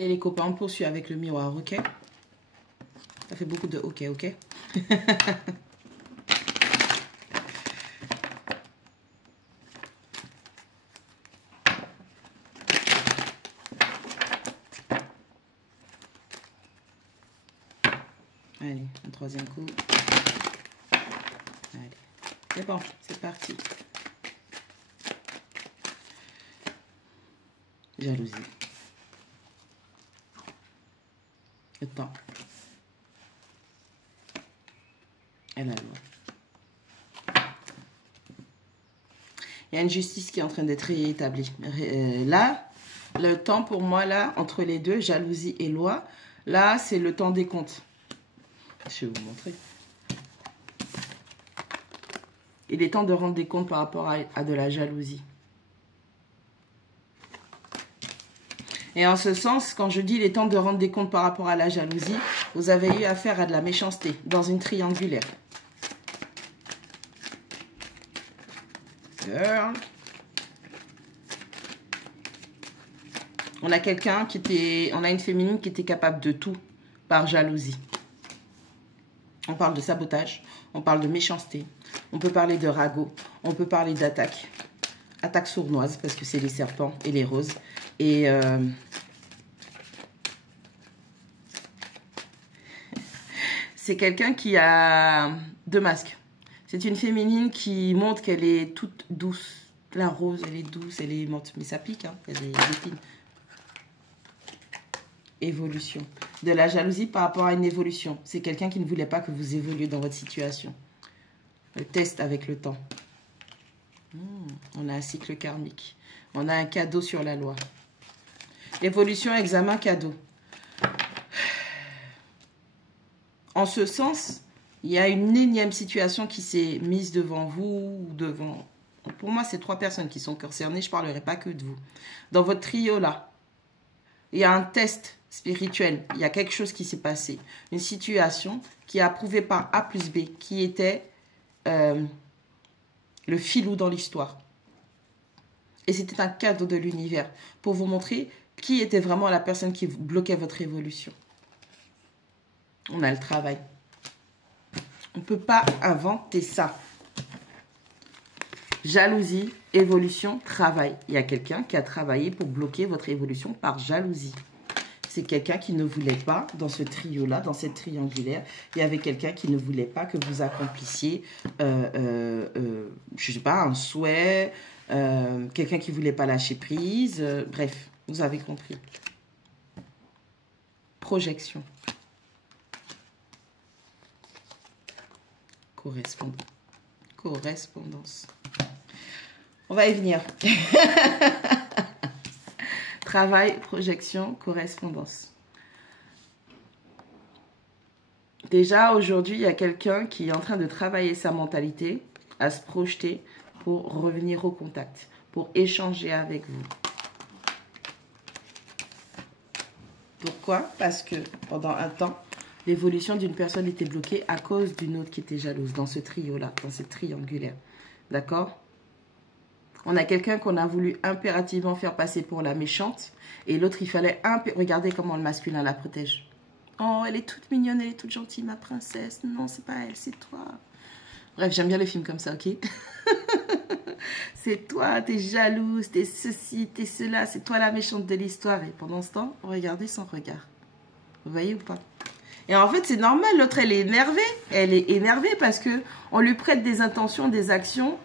Et les copains, on poursuit avec le miroir, ok? Ça fait beaucoup de ok, ok? Allez, un troisième coup. Allez, c'est bon, c'est parti. Jalousie. Le temps. Et la loi. Il y a une justice qui est en train d'être réétablie. Là, le temps pour moi, là, entre les deux, jalousie et loi, là, c'est le temps des comptes. Je vais vous montrer. Il est temps de rendre des comptes par rapport à de la jalousie. Et en ce sens, quand je dis il est temps de rendre des comptes par rapport à la jalousie, vous avez eu affaire à de la méchanceté dans une triangulaire. Girl. On a quelqu'un qui était... On a une féminine qui était capable de tout par jalousie. On parle de sabotage, on parle de méchanceté, on peut parler de ragot, on peut parler d'attaque. Attaque sournoise parce que c'est les serpents et les roses. Et c'est quelqu'un qui a deux masques. C'est une féminine qui montre qu'elle est toute douce. La rose, elle est douce, elle est aimante. Mais ça pique, hein, elle est épine. Évolution. De la jalousie par rapport à une évolution. C'est quelqu'un qui ne voulait pas que vous évoluiez dans votre situation. Le test avec le temps. On a un cycle karmique. On a un cadeau sur la loi. Évolution, examen, cadeau. En ce sens, il y a une énième situation qui s'est mise devant vous ou devant... Pour moi, c'est 3 personnes qui sont concernées. Je ne parlerai pas que de vous. Dans votre trio-là, il y a un test spirituel. Il y a quelque chose qui s'est passé. Une situation qui est approuvée par A plus B, qui était le filou dans l'histoire. Et c'était un cadeau de l'univers pour vous montrer qui était vraiment la personne qui bloquait votre évolution. On a le travail. On ne peut pas inventer ça. Jalousie, évolution, travail. Il y a quelqu'un qui a travaillé pour bloquer votre évolution par jalousie. C'est quelqu'un qui ne voulait pas, dans ce trio-là, dans cette triangulaire, il y avait quelqu'un qui ne voulait pas que vous accomplissiez, je ne sais pas, un souhait, quelqu'un qui ne voulait pas lâcher prise, bref, vous avez compris. Projection. Correspondance. On va y venir. Travail, projection, correspondance. Déjà, aujourd'hui, il y a quelqu'un qui est en train de travailler sa mentalité, à se projeter pour revenir au contact, pour échanger avec vous. Pourquoi? Parce que pendant un temps, l'évolution d'une personne était bloquée à cause d'une autre qui était jalouse dans ce trio-là, dans cette triangulaire. D'accord? On a quelqu'un qu'on a voulu impérativement faire passer pour la méchante. Et l'autre, il fallait... Regardez comment le masculin la protège. Oh, elle est toute mignonne, elle est toute gentille, ma princesse. Non, c'est pas elle, c'est toi. Bref, j'aime bien les films comme ça, ok? C'est toi, t'es jalouse, t'es ceci, t'es cela. C'est toi la méchante de l'histoire. Et pendant ce temps, regardez son regard. Vous voyez ou pas? Et en fait, c'est normal, l'autre, elle est énervée. Elle est énervée parce que on lui prête des intentions, des actions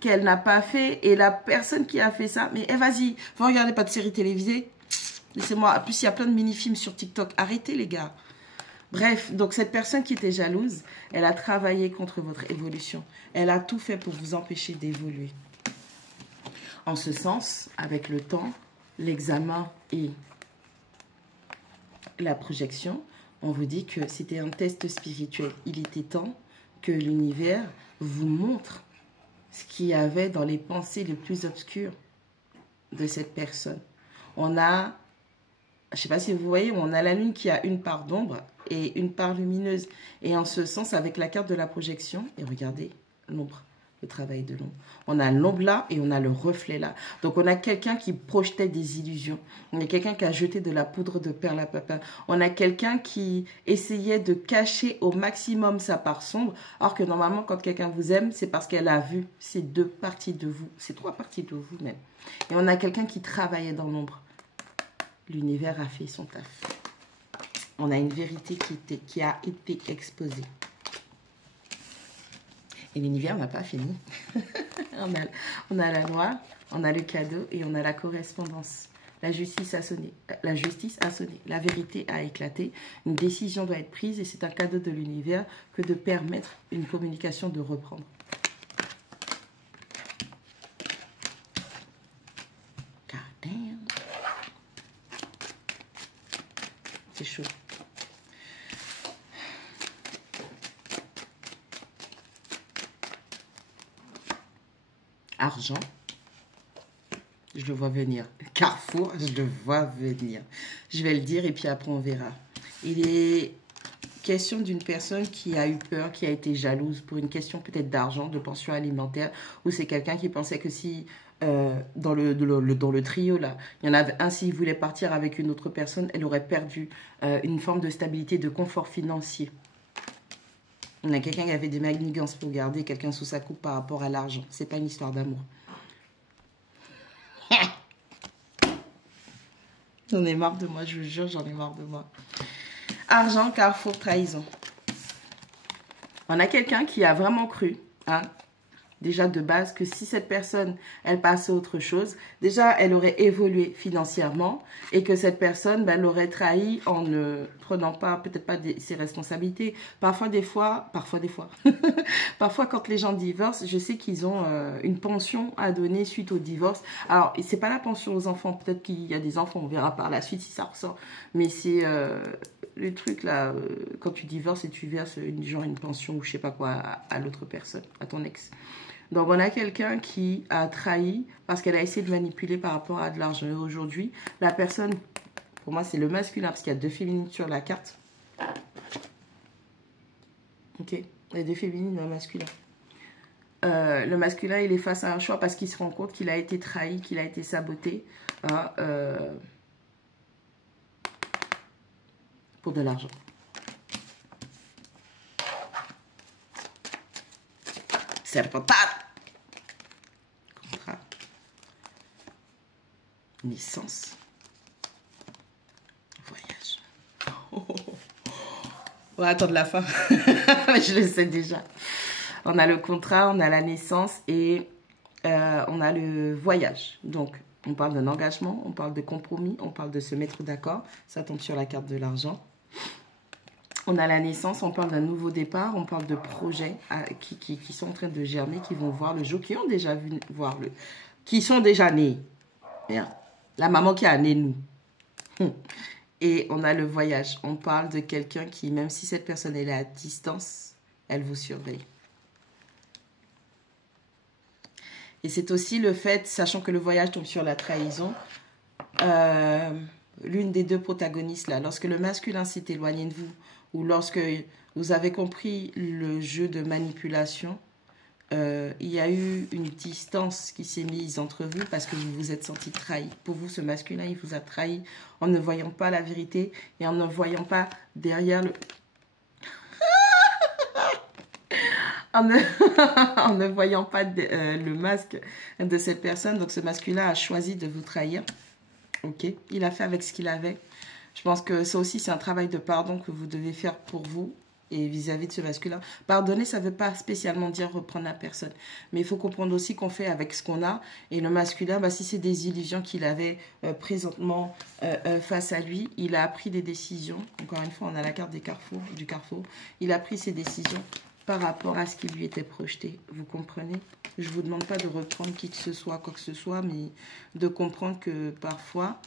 qu'elle n'a pas fait. Et la personne qui a fait ça, mais vas-y, vous regardez pas de séries télévisées. Laissez-moi. En plus, il y a plein de mini-films sur TikTok. Arrêtez, les gars. Bref, donc cette personne qui était jalouse, elle a travaillé contre votre évolution. Elle a tout fait pour vous empêcher d'évoluer. En ce sens, avec le temps, l'examen et la projection, on vous dit que c'était un test spirituel. Il était temps que l'univers vous montre ce qu'il y avait dans les pensées les plus obscures de cette personne. On a, je ne sais pas si vous voyez, on a la lune qui a une part d'ombre et une part lumineuse. Et en ce sens, avec la carte de la projection, et regardez l'ombre. le travail de l'ombre. On a l'ombre là et on a le reflet là. Donc, on a quelqu'un qui projetait des illusions. On a quelqu'un qui a jeté de la poudre de perlimpinpin. On a quelqu'un qui essayait de cacher au maximum sa part sombre. Alors que normalement, quand quelqu'un vous aime, c'est parce qu'elle a vu ces deux parties de vous. Ces trois parties de vous même. Et on a quelqu'un qui travaillait dans l'ombre. L'univers a fait son taf. On a une vérité qui a été exposée. Et l'univers n'a pas fini. on a la loi, on a le cadeau et on a la correspondance. La justice a sonné. La justice a sonné. La vérité a éclaté. Une décision doit être prise et c'est un cadeau de l'univers que de permettre une communication de reprendre. God damn. C'est chaud. Argent, je le vois venir. Carrefour, je le vois venir. Je vais le dire et puis après on verra. Il est question d'une personne qui a eu peur, qui a été jalouse pour une question peut-être d'argent, de pension alimentaire, ou c'est quelqu'un qui pensait que si dans le trio là, il y en avait un s'il voulait partir avec une autre personne, elle aurait perdu une forme de stabilité, de confort financier. On a quelqu'un qui avait des manigances pour garder quelqu'un sous sa coupe par rapport à l'argent. C'est pas une histoire d'amour. J'en ai marre de moi, je vous jure, j'en ai marre de moi. Argent, carrefour, trahison. On a quelqu'un qui a vraiment cru, hein, déjà de base, que si cette personne, elle passe à autre chose, déjà, elle aurait évolué financièrement et que cette personne, ben, l'aurait trahi en ne prenant pas, peut-être pas ses responsabilités. Parfois, parfois, quand les gens divorcent, je sais qu'ils ont une pension à donner suite au divorce. Alors, c'est pas la pension aux enfants, peut-être qu'il y a des enfants, on verra par la suite si ça ressort, mais c'est le truc là, quand tu divorces et tu verses genre une pension ou je sais pas quoi à l'autre personne, à ton ex. Donc, on a quelqu'un qui a trahi parce qu'elle a essayé de manipuler par rapport à de l'argent. Et aujourd'hui, la personne, pour moi, c'est le masculin parce qu'il y a deux féminines sur la carte. Ok, il y a deux féminines et un masculin. Le masculin, il est face à un choix parce qu'il se rend compte qu'il a été trahi, qu'il a été saboté pour de l'argent. C'est important. Contrat. Naissance. Voyage. On va attendre la fin. Je le sais déjà. On a le contrat, on a la naissance et on a le voyage. Donc, on parle d'un engagement, on parle de compromis, on parle de se mettre d'accord. Ça tombe sur la carte de l'argent. On a la naissance, on parle d'un nouveau départ, on parle de projets qui sont en train de germer, qui vont voir le jour, qui ont déjà vu voir le... qui sont déjà nés. Merde. La maman qui a né nous. Et on a le voyage. On parle de quelqu'un qui, même si cette personne elle est à distance, elle vous surveille. Et c'est aussi le fait, sachant que le voyage tombe sur la trahison, l'une des deux protagonistes là, lorsque le masculin s'est éloigné de vous, ou lorsque vous avez compris le jeu de manipulation, il y a eu une distance qui s'est mise entre vous parce que vous vous êtes senti trahi. Pour vous, ce masculin, il vous a trahi en ne voyant pas la vérité et en ne voyant pas derrière le... en ne voyant pas le masque de cette personne. Donc, ce masculin a choisi de vous trahir. Ok, il a fait avec ce qu'il avait. Je pense que ça aussi, c'est un travail de pardon que vous devez faire pour vous et vis-à-vis de ce masculin. Pardonner, ça ne veut pas spécialement dire reprendre la personne. Mais il faut comprendre aussi qu'on fait avec ce qu'on a. Et le masculin, bah, si c'est des illusions qu'il avait présentement face à lui, il a pris des décisions. Encore une fois, on a la carte du carrefour. Il a pris ses décisions par rapport à ce qui lui était projeté. Vous comprenez? Je ne vous demande pas de reprendre qui que ce soit, quoi que ce soit, mais de comprendre que parfois...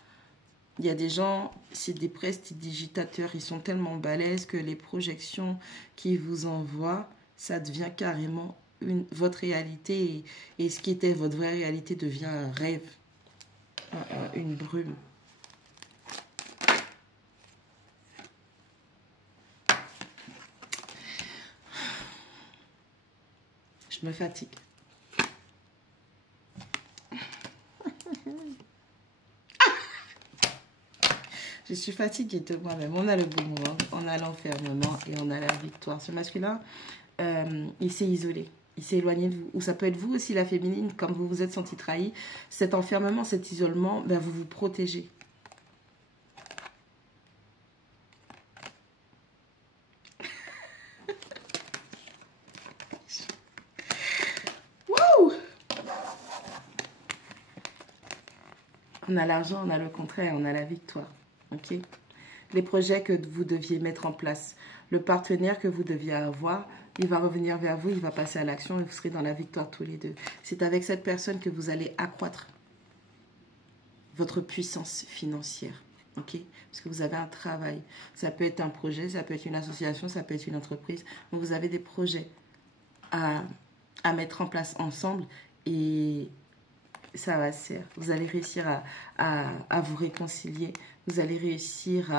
Il y a des gens, c'est des prestidigitateurs, ils sont tellement balèzes que les projections qu'ils vous envoient, ça devient carrément votre réalité. Et ce qui était votre vraie réalité devient un rêve, une brume. Je me fatigue. Je suis fatiguée de moi-même. On a le boomerang, on a l'enfermement et on a la victoire. Ce masculin, il s'est isolé. Il s'est éloigné de vous. Ou ça peut être vous aussi, la féminine, comme vous vous êtes senti trahi. Cet enfermement, cet isolement, ben vous vous protégez. Wouh! On a l'argent, on a le contraire, on a la victoire. Ok? Les projets que vous deviez mettre en place, le partenaire que vous deviez avoir, il va revenir vers vous, il va passer à l'action et vous serez dans la victoire tous les deux. C'est avec cette personne que vous allez accroître votre puissance financière. Ok? Parce que vous avez un travail. Ça peut être un projet, ça peut être une association, ça peut être une entreprise. Donc vous avez des projets à mettre en place ensemble et ça va se faire. Vous allez réussir à vous réconcilier. Vous allez réussir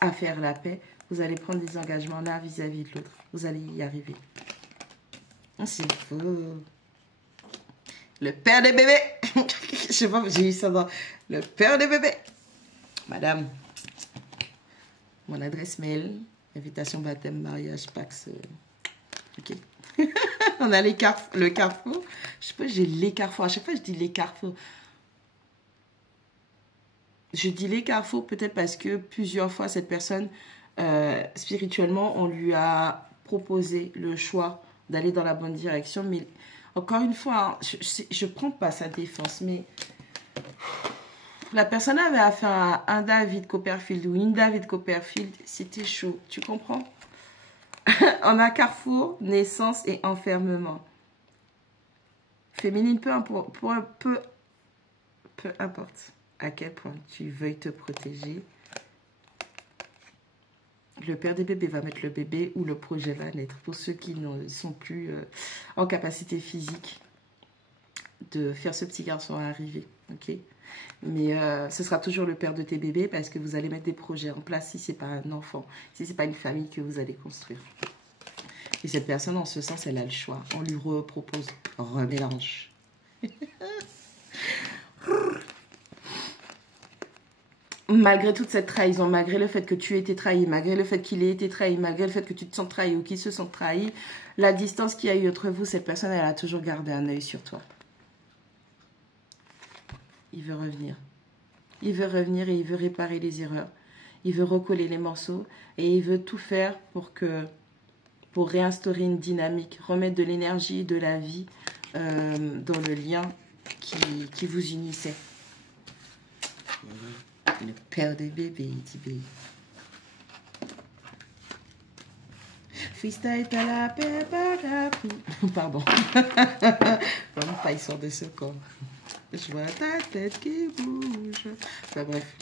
à faire la paix. Vous allez prendre des engagements là vis-à-vis de l'autre. Vous allez y arriver. C'est faux. Le père des bébés. Je sais pas, j'ai eu ça dans le père des bébés. Madame, mon adresse mail, invitation baptême, mariage, Pax. Ok. On a le carrefour. Je sais pas, j'ai les carrefours. À chaque fois, je dis les carrefours. Je dis les carrefours peut-être parce que plusieurs fois, cette personne, spirituellement, on lui a proposé le choix d'aller dans la bonne direction. Mais encore une fois, hein, je prends pas sa défense, mais la personne avait affaire à un David Copperfield ou une David Copperfield. C'était chaud, tu comprends? On a carrefour, naissance et enfermement. Féminine, peu importe à quel point tu veuilles te protéger. Le père des bébés va mettre le bébé ou le projet va naître. Pour ceux qui ne sont plus en capacité physique de faire ce petit garçon arriver. Ok? Mais ce sera toujours le père de tes bébés parce que vous allez mettre des projets en place si ce n'est pas un enfant, si ce n'est pas une famille que vous allez construire. Et cette personne, en ce sens, elle a le choix. On lui repropose, remélange. Malgré toute cette trahison, malgré le fait que tu aies été trahi, malgré le fait qu'il ait été trahi, malgré le fait que tu te sens trahi ou qu'il se sent trahi, la distance qu'il y a eu entre vous, cette personne, elle a toujours gardé un œil sur toi. Il veut revenir. Il veut revenir et il veut réparer les erreurs. Il veut recoller les morceaux et il veut tout faire pour réinstaurer une dynamique, remettre de l'énergie, de la vie dans le lien qui vous unissait. Le père des bébés, Tibé. Freestyle à la paix, pardon. Vraiment pas, il sort de ce corps. Je vois ta tête qui bouge. Enfin, bref.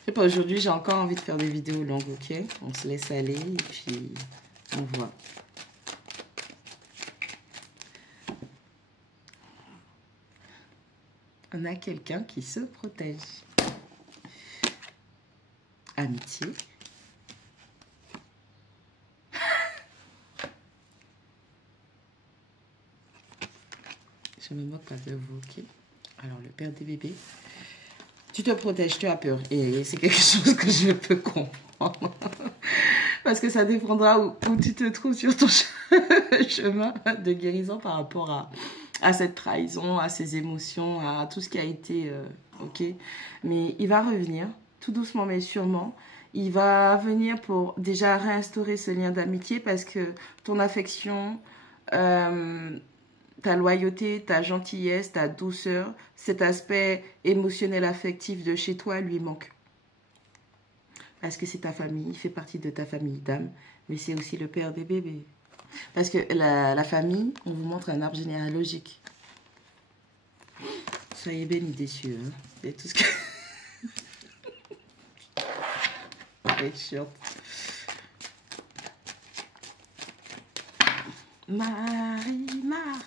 Je sais pas, aujourd'hui, j'ai encore envie de faire des vidéos longues, ok? On se laisse aller et puis on voit. On a quelqu'un qui se protège. Amitié. Je me moque pas de vous, ok? Alors, le père des bébés. Tu te protèges, tu as peur. Et c'est quelque chose que je peux comprendre. Parce que ça dépendra où tu te trouves sur ton chemin de guérison par rapport à cette trahison, à ces émotions, à tout ce qui a été, ok? Mais il va revenir, tout doucement mais sûrement. Il va venir pour déjà réinstaurer ce lien d'amitié parce que ton affection, ta loyauté, ta gentillesse, ta douceur, cet aspect émotionnel affectif de chez toi lui manque. Parce que c'est ta famille, il fait partie de ta famille d'âme, mais c'est aussi le père des bébés. Parce que la famille, on vous montre un arbre généalogique. Soyez bénis des cieux. Hein. C'est tout ce que... Marie-Mar.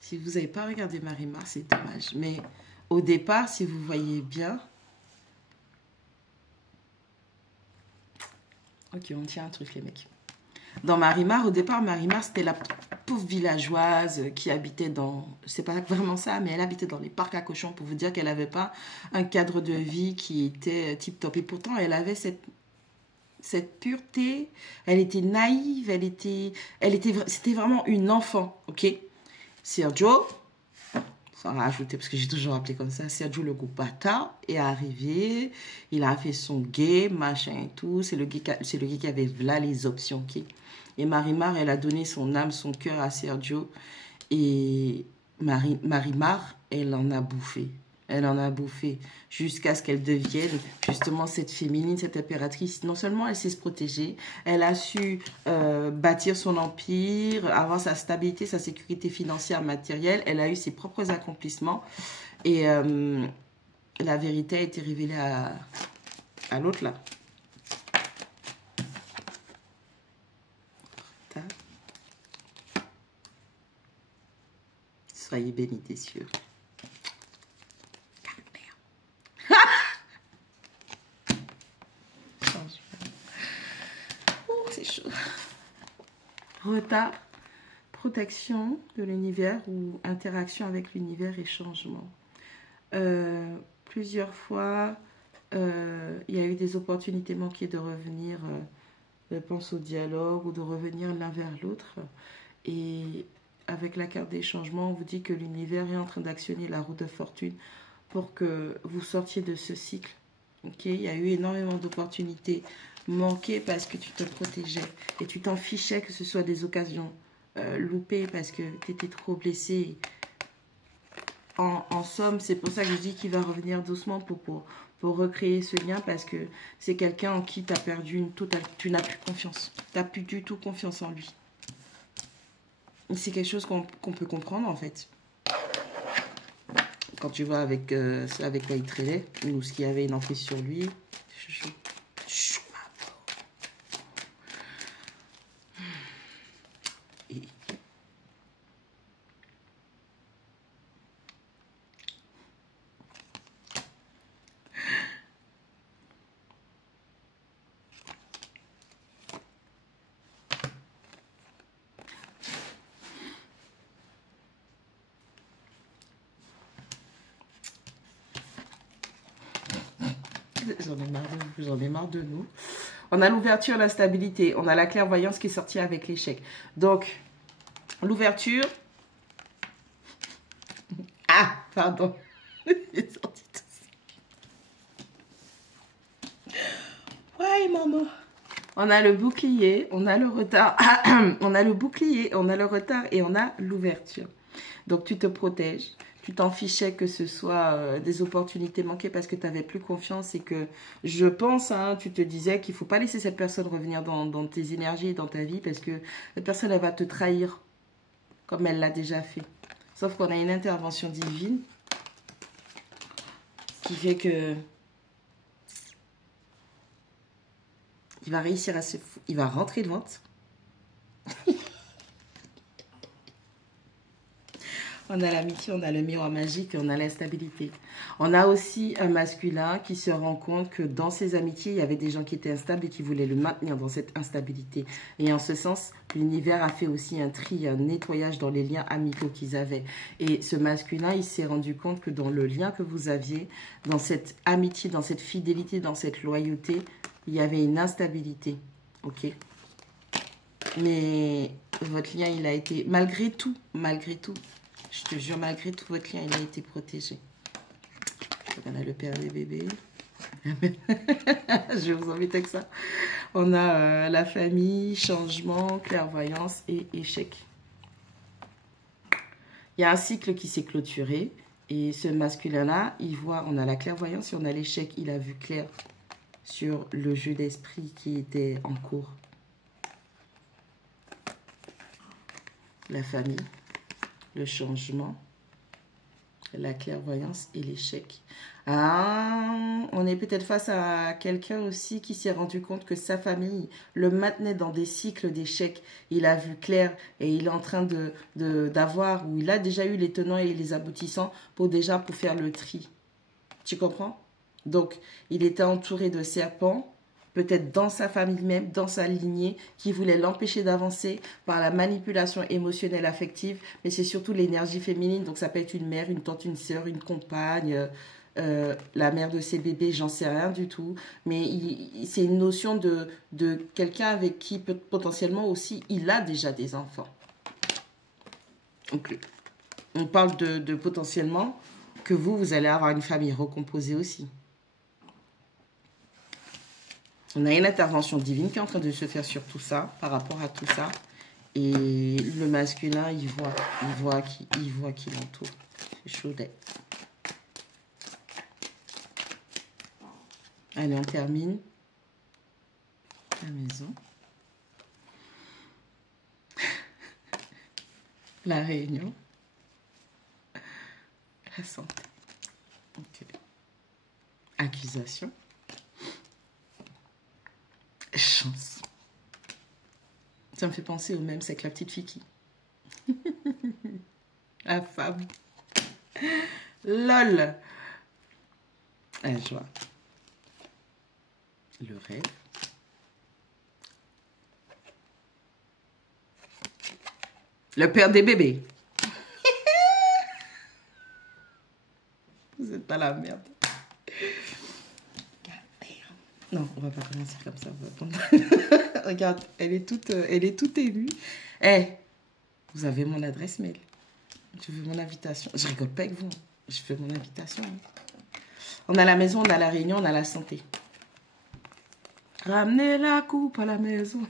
Si vous n'avez pas regardé Marie-Mar, c'est dommage. Mais au départ, si vous voyez bien... Ok, on tient un truc, les mecs. Dans Marimar, au départ, Marimar, c'était la pauvre villageoise qui habitait dans... C'est pas vraiment ça, mais elle habitait dans les parcs à cochons pour vous dire qu'elle n'avait pas un cadre de vie qui était tip-top. Et pourtant, elle avait cette pureté, elle était naïve, c'était vraiment une enfant, ok? Sergio, sans rajouter, parce que j'ai toujours appelé comme ça, Sergio le Goubata est arrivé, il a fait son gay, machin et tout, c'est le gay qui avait là les options, ok? Et Marimar, elle a donné son âme, son cœur à Sergio, et Marimar, elle en a bouffé. Elle en a bouffé jusqu'à ce qu'elle devienne justement cette féminine, cette impératrice. Non seulement elle sait se protéger, elle a su bâtir son empire, avoir sa stabilité, sa sécurité financière, matérielle. Elle a eu ses propres accomplissements. Et la vérité a été révélée à l'autre là. Soyez bénis, des cieux. C'est chaud. Retard, protection de l'univers ou interaction avec l'univers et changement. Plusieurs fois, il y a eu des opportunités manquées de revenir, je pense au dialogue ou de revenir l'un vers l'autre. Et avec la carte des changements, on vous dit que l'univers est en train d'actionner la roue de fortune pour que vous sortiez de ce cycle. Okay? Il y a eu énormément d'opportunités manquées parce que tu te protégeais et tu t'en fichais que ce soit des occasions loupées parce que tu étais trop blessé. En somme, c'est pour ça que je dis qu'il va revenir doucement pour recréer ce lien parce que c'est quelqu'un en qui tu as perdu une totale... Tu n'as plus confiance. Tu n'as plus du tout confiance en lui. C'est quelque chose qu'on peut comprendre en fait. Quand tu vois avec quoi il traînait, ou ce qu'il y avait une emprise sur lui. Et... J'en ai marre de nous. On a l'ouverture, la stabilité. On a la clairvoyance qui est sortie avec l'échec. Donc, l'ouverture. Ah, pardon. Il est sorti tout ça. Ouais, maman. On a le bouclier, on a le retard. On a le bouclier, on a le retard et on a l'ouverture. Donc, tu te protèges. Tu t'en fichais que ce soit des opportunités manquées parce que tu n'avais plus confiance et que je pense, hein, tu te disais qu'il ne faut pas laisser cette personne revenir dans tes énergies, dans ta vie parce que cette personne, elle va te trahir comme elle l'a déjà fait. Sauf qu'on a une intervention divine qui fait que il va réussir à se... Il va rentrer de vente. On a l'amitié, on a le miroir magique et on a la stabilité. On a aussi un masculin qui se rend compte que dans ses amitiés, il y avait des gens qui étaient instables et qui voulaient le maintenir dans cette instabilité. Et en ce sens, l'univers a fait aussi un tri, un nettoyage dans les liens amicaux qu'ils avaient. Et ce masculin, il s'est rendu compte que dans le lien que vous aviez, dans cette amitié, dans cette fidélité, dans cette loyauté, il y avait une instabilité. Ok ? Mais votre lien, il a été, malgré tout, je te jure, malgré tout, votre lien, il a été protégé. On a le père des bébés. Je vais vous embêter avec ça. On a la famille, changement, clairvoyance et échec. Il y a un cycle qui s'est clôturé. Et ce masculin-là, il voit, on a la clairvoyance et on a l'échec. Il a vu clair sur le jeu d'esprit qui était en cours. La famille. Le changement, la clairvoyance et l'échec. Ah, on est peut-être face à quelqu'un aussi qui s'est rendu compte que sa famille le maintenait dans des cycles d'échecs. Il a vu clair et il est en train d'avoir, ou il a déjà eu les tenants et les aboutissants pour faire le tri. Tu comprends? Donc, il était entouré de serpents peut-être dans sa famille même, dans sa lignée, qui voulait l'empêcher d'avancer par la manipulation émotionnelle affective, mais c'est surtout l'énergie féminine, donc ça peut être une mère, une tante, une sœur, une compagne, la mère de ses bébés, j'en sais rien du tout, mais c'est une notion de quelqu'un avec qui potentiellement aussi il a déjà des enfants. Donc, on parle de potentiellement que vous allez avoir une famille recomposée aussi. On a une intervention divine qui est en train de se faire sur tout ça, par rapport à tout ça. Et le masculin, il voit qui l'entoure. C'est chaud d'être. Allez, on termine. La maison. La réunion. La santé. Ok. Accusation. Chance. Ça me fait penser au même, c'est que la petite fille qui. La femme. LOL. La joie. Le rêve. Le père des bébés. Vous êtes pas la merde. Non, on va pas commencer comme ça. Regarde, elle est toute émue. Eh, vous avez mon adresse mail. Je veux mon invitation. Je rigole pas avec vous. Je veux mon invitation. On a la maison, on a la réunion, on a la santé. Ramenez la coupe à la maison.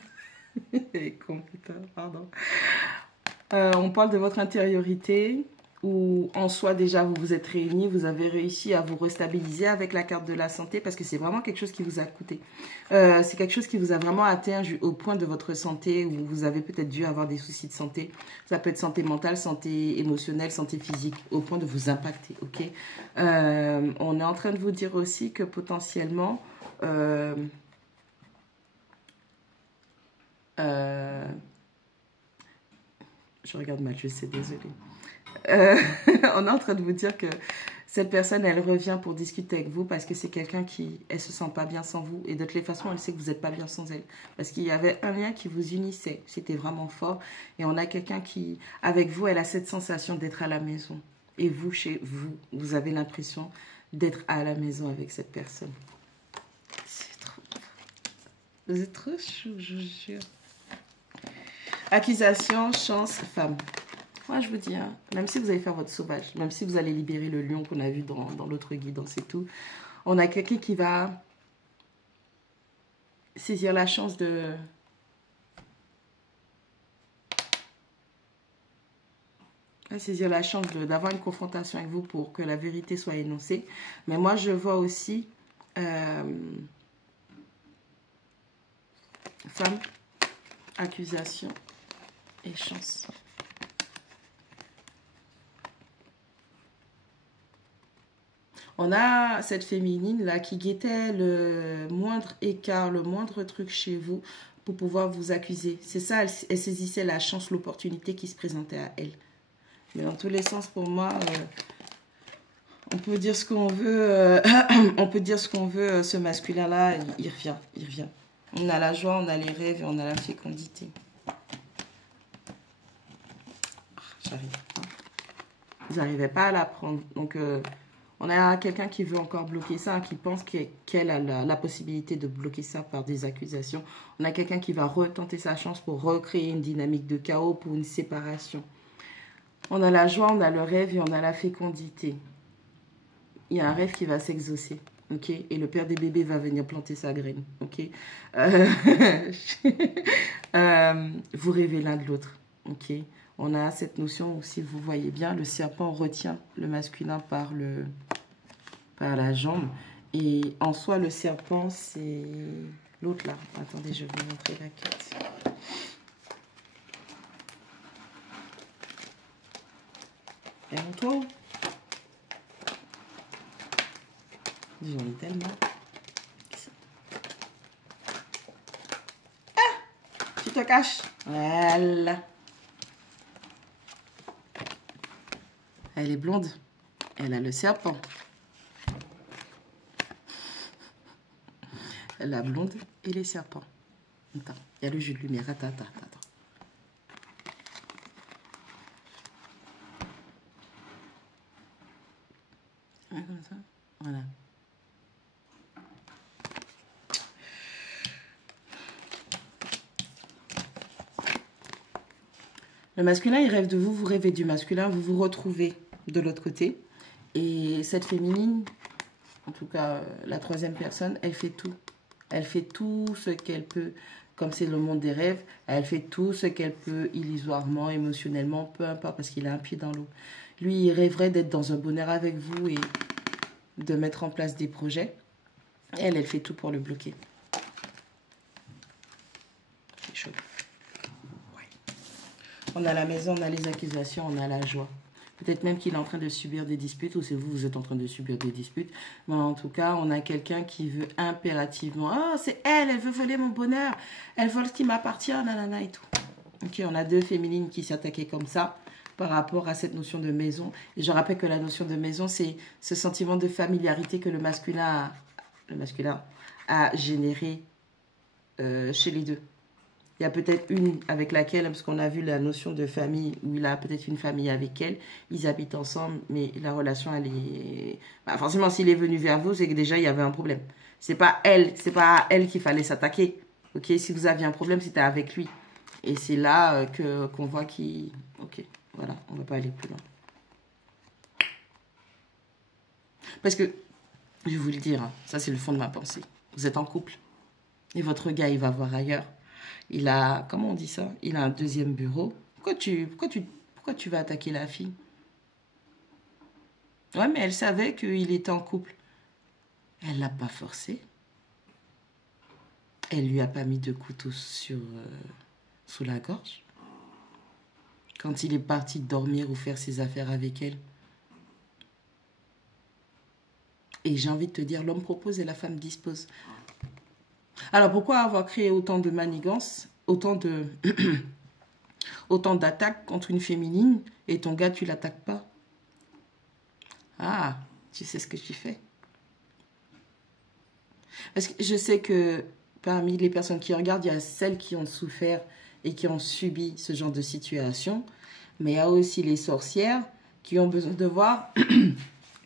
Pardon. On parle de votre intériorité, où en soi déjà vous vous êtes réunis, vous avez réussi à vous restabiliser avec la carte de la santé, parce que c'est vraiment quelque chose qui vous a coûté. C'est quelque chose qui vous a vraiment atteint au point de votre santé, où vous avez peut-être dû avoir des soucis de santé. Ça peut être santé mentale, santé émotionnelle, santé physique, au point de vous impacter. Ok. On est en train de vous dire aussi que potentiellement... je regarde mal, je sais, désolée. On est en train de vous dire que cette personne, elle revient pour discuter avec vous parce que c'est quelqu'un qui, elle se sent pas bien sans vous. Et de toutes les façons, elle sait que vous n'êtes pas bien sans elle. Parce qu'il y avait un lien qui vous unissait. C'était vraiment fort. Et on a quelqu'un qui, avec vous, elle a cette sensation d'être à la maison. Et vous, chez vous, vous avez l'impression d'être à la maison avec cette personne. C'est trop... Vous êtes trop chou, je vous jure. Accusation, chance, femme. Moi, je vous dis, hein, même si vous allez faire votre sauvage, même si vous allez libérer le lion qu'on a vu dans l'autre guidance et tout, on a quelqu'un qui va saisir la chance de... saisir la chance d'avoir une confrontation avec vous pour que la vérité soit énoncée. Mais moi, je vois aussi... femme, accusation et chance. On a cette féminine là qui guettait le moindre écart, le moindre truc chez vous pour pouvoir vous accuser. C'est ça, elle saisissait la chance, l'opportunité qui se présentait à elle. Mais dans tous les sens, pour moi, on peut dire ce qu'on veut. On peut dire ce qu'on veut. Ce masculin-là, il revient, il revient. On a la joie, on a les rêves et on a la fécondité. J'arrive pas. Vous n'arrivez pas à la prendre. Donc, on a quelqu'un qui veut encore bloquer ça, qui pense qu'elle a la possibilité de bloquer ça par des accusations. On a quelqu'un qui va retenter sa chance pour recréer une dynamique de chaos, pour une séparation. On a la joie, on a le rêve et on a la fécondité. Il y a un rêve qui va s'exaucer. Ok, et le père des bébés va venir planter sa graine. Ok, vous rêvez l'un de l'autre. Ok, on a cette notion où, si vous voyez bien, le serpent retient le masculin par la jambe. Et en soi, le serpent, c'est l'autre là. Attendez, je vais vous montrer la carte. Et en toi, j'en ai tellement. Ah, tu te caches. Voilà. Elle est blonde. Elle a le serpent. La blonde et les serpents. Attends, il y a le jeu de lumière. Attends. Ah, comme ça. Voilà. Le masculin, il rêve de vous, vous rêvez du masculin, vous vous retrouvez de l'autre côté. Et cette féminine, en tout cas la troisième personne, elle fait tout. Elle fait tout ce qu'elle peut, comme c'est le monde des rêves, elle fait tout ce qu'elle peut illusoirement, émotionnellement, peu importe, parce qu'il a un pied dans l'eau. Lui, il rêverait d'être dans un bonheur avec vous et de mettre en place des projets. Elle fait tout pour le bloquer. C'est chaud. On a la maison, on a les accusations, on a la joie. Peut-être même qu'il est en train de subir des disputes ou c'est vous, vous êtes en train de subir des disputes. Mais en tout cas, on a quelqu'un qui veut impérativement... Oh, c'est elle veut voler mon bonheur. Elle vole ce qui m'appartient, nanana et tout. Ok, on a deux féminines qui s'attaquaient comme ça par rapport à cette notion de maison. Et je rappelle que la notion de maison, c'est ce sentiment de familiarité que le masculin a généré chez les deux. Il y a peut-être une avec laquelle, parce qu'on a vu la notion de famille, où il a peut-être une famille avec elle, ils habitent ensemble, mais la relation, elle est... Bah, forcément, s'il est venu vers vous, c'est que déjà, il y avait un problème. C'est pas à elle qu'il fallait s'attaquer. Ok, si vous aviez un problème, c'était avec lui. Et c'est là qu'on voit qu'il... Ok, voilà, on va pas aller plus loin. Parce que, je vais vous le dire, hein, ça c'est le fond de ma pensée. Vous êtes en couple, et votre gars, il va voir ailleurs. Il a, comment on dit ça? Il a un deuxième bureau. Pourquoi tu vas attaquer la fille? Ouais, mais elle savait qu'il était en couple. Elle l'a pas forcé. Elle lui a pas mis de couteau sous la gorge. Quand il est parti dormir ou faire ses affaires avec elle. Et j'ai envie de te dire, l'homme propose et la femme dispose. Alors, pourquoi avoir créé autant de manigances, autant d'attaques contre une féminine et ton gars, tu l'attaques pas? Ah, tu sais ce que tu fais. Parce que je sais que parmi les personnes qui regardent, il y a celles qui ont souffert et qui ont subi ce genre de situation. Mais il y a aussi les sorcières qui ont besoin de voir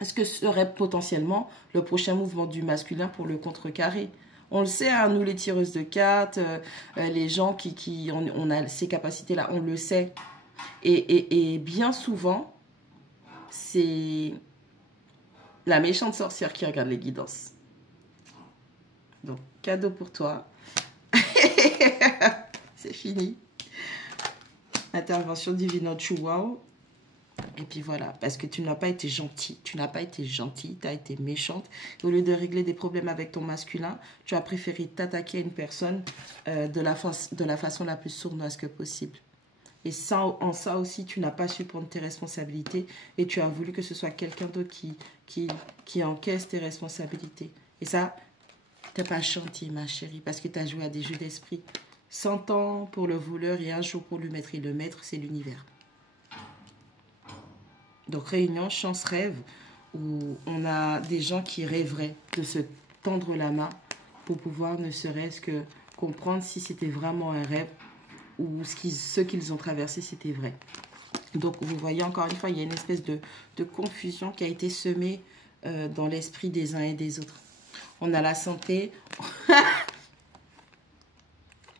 ce que serait potentiellement le prochain mouvement du masculin pour le contrecarrer. On le sait, hein, nous les tireuses de cartes, les gens qui on a ces capacités-là, on le sait. Et bien souvent, c'est la méchante sorcière qui regarde les guidances. Donc, cadeau pour toi. C'est fini. Intervention divine Chihuahua. Et puis voilà, parce que tu n'as pas été gentil. Tu n'as pas été gentil, tu as été méchante. Au lieu de régler des problèmes avec ton masculin, tu as préféré t'attaquer à une personne de la façon la plus sournoise que possible. Et ça, en ça aussi, tu n'as pas su prendre tes responsabilités et tu as voulu que ce soit quelqu'un d'autre qui encaisse tes responsabilités. Et ça, tu n'es pas gentil, ma chérie, parce que tu as joué à des jeux d'esprit. 100 ans pour le voleur et un jour pour le maître. Et le maître, c'est l'univers. Donc, réunion, chance, rêve, où on a des gens qui rêveraient de se tendre la main pour pouvoir ne serait-ce que comprendre si c'était vraiment un rêve ou ce qu'ils ont traversé, c'était vrai. Donc, vous voyez, encore une fois, il y a une espèce de confusion qui a été semée dans l'esprit des uns et des autres. On a la santé,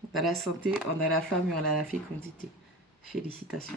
on a la santé, on a la femme et on a la fécondité. Félicitations.